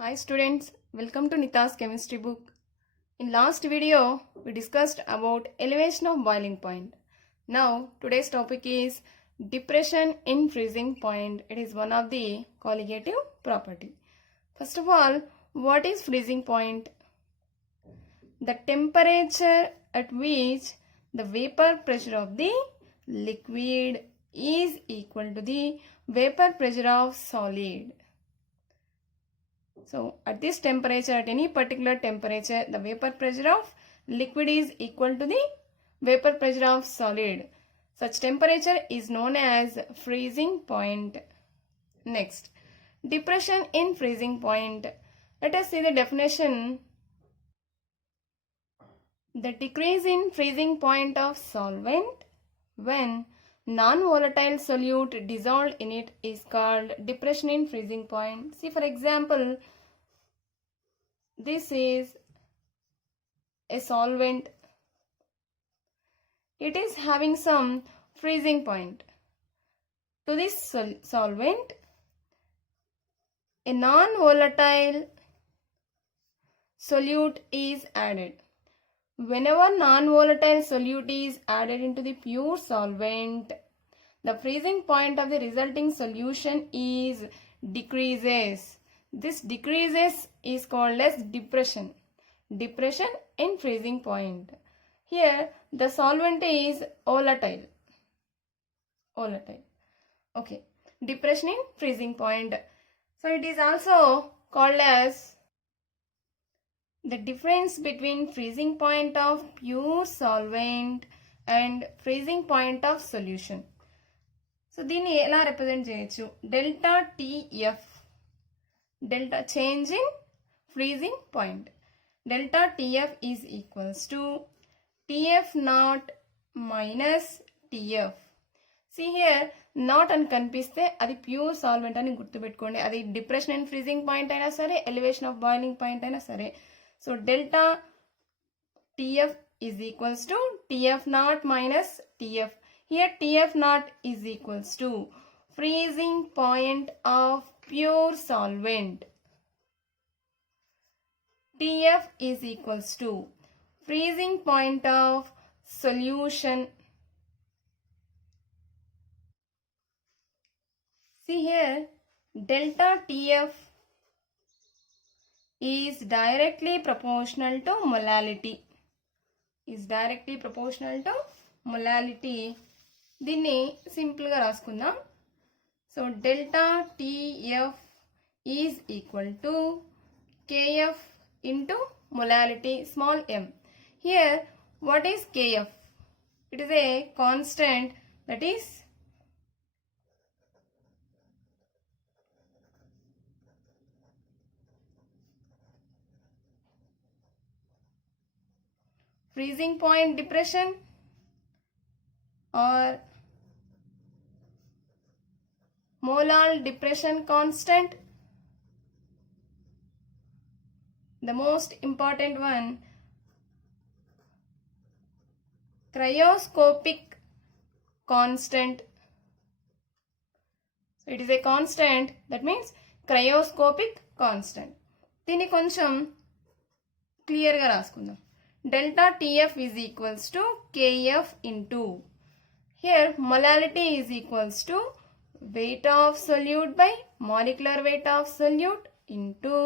Hi students, welcome to Nita's chemistry book. In last video, we discussed about elevation of boiling point. Now, today's topic is depression in freezing point. It is one of the colligative property. First of all, what is freezing point? The temperature at which the vapor pressure of the liquid is equal to the vapor pressure of solid. So, at this temperature, at any particular temperature, the vapor pressure of liquid is equal to the vapor pressure of solid. Such temperature is known as freezing point. Next, depression in freezing point. Let us see the definition. The decrease in freezing point of solvent when non-volatile solute dissolved in it is called depression in freezing point. See, for example, this is a solvent. It is having some freezing point. To this solvent, a non-volatile solute is added. Whenever non-volatile solute is added into the pure solvent, the freezing point of the resulting solution is decreases. This decreases is called as depression. Depression in freezing point. Here the solvent is volatile. Okay. Depression in freezing point. So it is also called as the difference between freezing point of pure solvent and freezing point of solution. So దీన్ని ఎలా represent చేయొచ్చు? Delta TF. Delta change in freezing point. Delta TF is equals to TF naught minus TF. See here, not అని కనిపిస్తే అది pure solvent అని గుర్తుపెట్టుకోండి. అది depression and freezing point అయినా సరే, ఎలివేషన్ ఆఫ్ బాయిలింగ్ పాయింట్ అయినా సరే. So delta TF is equals to TF naught minus TF. Here TF naught is equals to freezing point of pure solvent. TF is equals to freezing point of solution. See here, delta TF is directly proportional to molality. దీన్ని సింపుల్గా రాసుకుందాం. So delta TF is equal to KF into molality small m. Here what is KF? It is a constant, that is freezing point depression or molar depression constant. The most important one, cryoscopic constant. So it is a constant, that means cryoscopic constant. దీన్ని కొంచెం క్లియర్గా రాసుకుందాం. Delta TF is equals to KF into, here molality is equals to weight of solute by molecular weight of solute into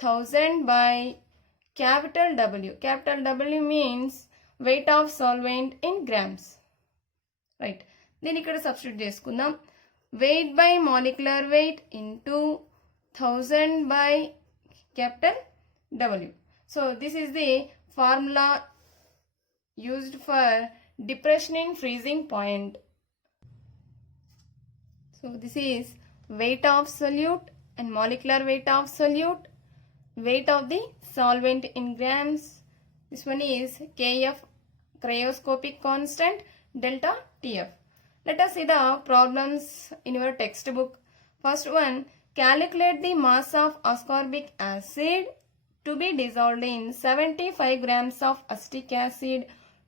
1000 by capital W. Capital W means weight of solvent in grams. Right. దీన్ని ఇక్కడ substitute చేసుకుందాం. Weight by molecular weight into 1000 by capital W. So this is the formula used for depression in freezing point. So this is weight of solute and molecular weight of solute, weight of the solvent in grams. This one is KF, cryoscopic constant, delta TF. Let us see the problems in your textbook. First one, calculate the mass of ascorbic acid to be dissolved in 75 grams of acetic acid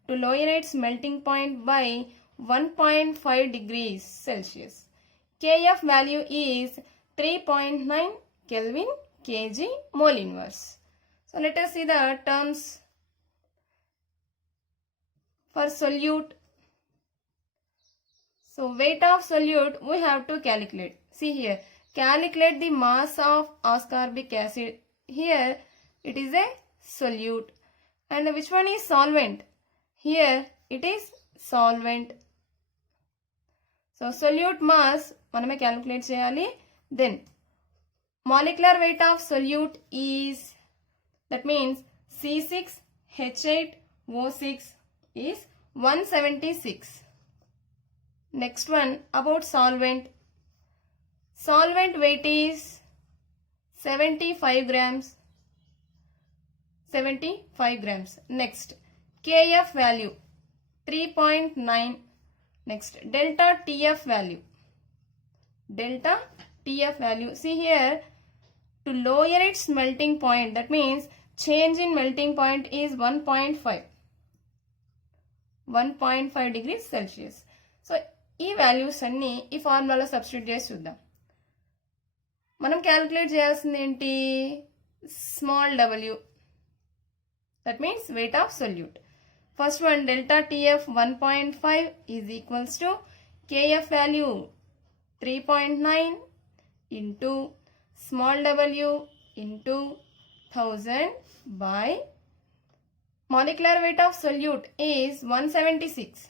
to lower its melting point by 1.5 degrees Celsius. KF value is 3.9 Kelvin kg mole inverse. So let us see the terms for solute. So weight of solute we have to calculate. See here, calculate the mass of ascorbic acid. Here it is a solute. And which one is solvent? Here it is solvent. So solute mass maname calculate cheyali. Then molecular weight of solute is, that means C6H8O6 is 176. Next one about solvent. Solvent weight is 75 grams. 75 grams. Next, Kf value 3.9. Next, delta Tf value. Delta Tf value. See here, to lower its melting point, that means change in melting point is 1.5. 1.5 degrees Celsius. So, ఈ values అన్ని ఈ ఫార్ములాలో substitute చేసి చూద్దాం. మనం calculate చేయాల్సింది ఏంటి? Small w. That means weight of solute. First one, delta Tf 1.5 is equals to Kf value 3.9 into small w into 1000 by molecular weight of solute is 176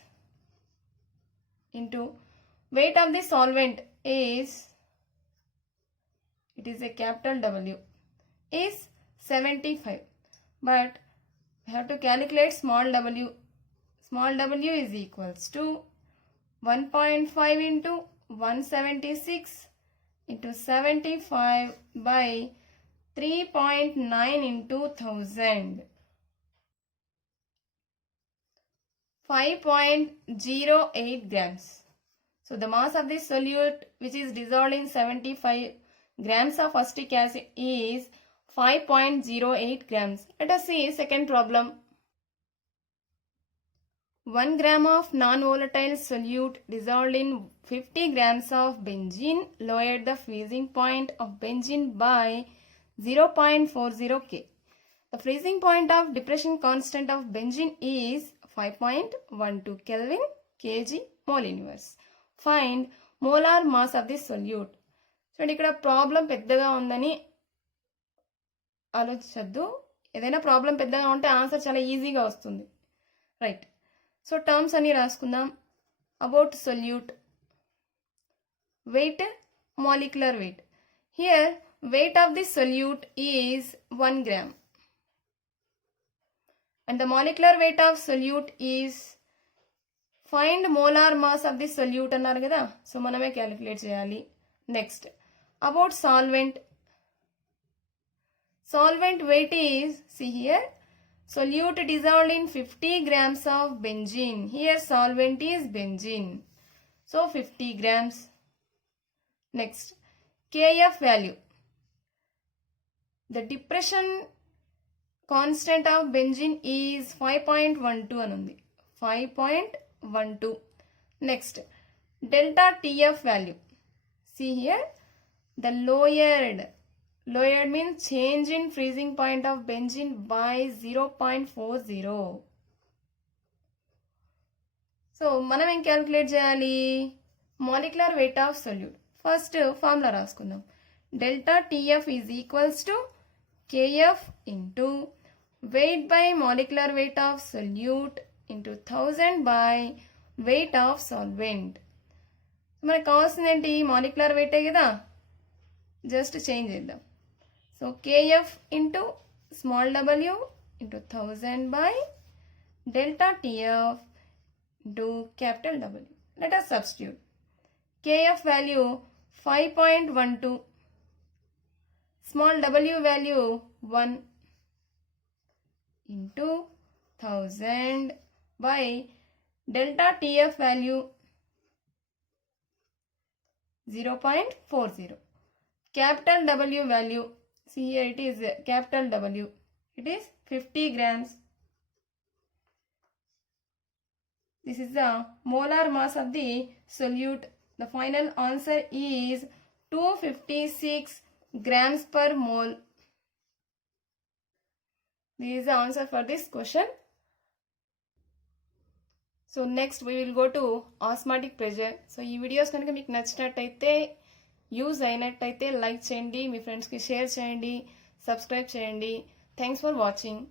into weight of the solvent is, it is a capital W, is 75. But we have to calculate small w. Small w is equals to 1.5 into 176 into 75 by 3.9 into 1000. 5.08 grams. So the mass of this solute which is dissolved in 75 grams of acetic acid is 5.08 grams. Let us see second problem. 1 gram of non-volatile solute dissolved in 50 grams of benzene lowered the freezing point of benzene by 0.40 K. The freezing point of depression constant of benzene is 5.12 Kelvin kg mole inverse. Find molar mass of this solute. So ఇక్కడ problem పెద్దగా ఉందని ఆలోచించద్దు. ఏదైనా problem పెద్దగా ఉంటే answer చాలా ఈజీగా వస్తుంది. Right. So terms అన్ని రాసుకుందాం. About solute, weight, molecular weight. Here weight of the solute is 1 gram and the molecular weight of solute is, find molar mass of the solute అన్నారు కదా, సో మనమే క్యాలిక్యులేట్ చేయాలి. Next about solvent. Solvent weight is, see here, solute dissolved in 50 grams of benzene. Here solvent is benzene. So 50 grams. Next, Kf value. The depression constant of benzene is 5.12 అని ఉంది. 5.12. Next, delta Tf value. See here, the lowered means change in freezing point of benzene by 0.40. So మనం ఏం calculate చేయాలి? Molecular weight of solute. First formula రాసుకుందాం. Delta TF is equals to KF into weight by molecular weight of solute into 1000 by weight of solvent. మనకు కావాల్సింది ఏంటి? మాలిక్యులర్ వెయిటే కదా, జస్ట్ చేంజ్ చేద్దాం. So Kf into small w into 1000 by delta Tf into capital W. Let us substitute. Kf value 5.12, small w value 1 into 1000 by delta Tf value 0.40. Capital W value, see here it is capital W, it is 50 grams. This is the molar mass of the solute. The final answer is 256 grams per mole. This is the answer for this question. So next we will go to osmotic pressure. So ఈ videos కనుక మీకు నచ్చినట్టయితే, use అయినట్టయితే like చేయండి, మీ ఫ్రెండ్స్కి share చేయండి, subscribe చేయండి. Thanks for watching.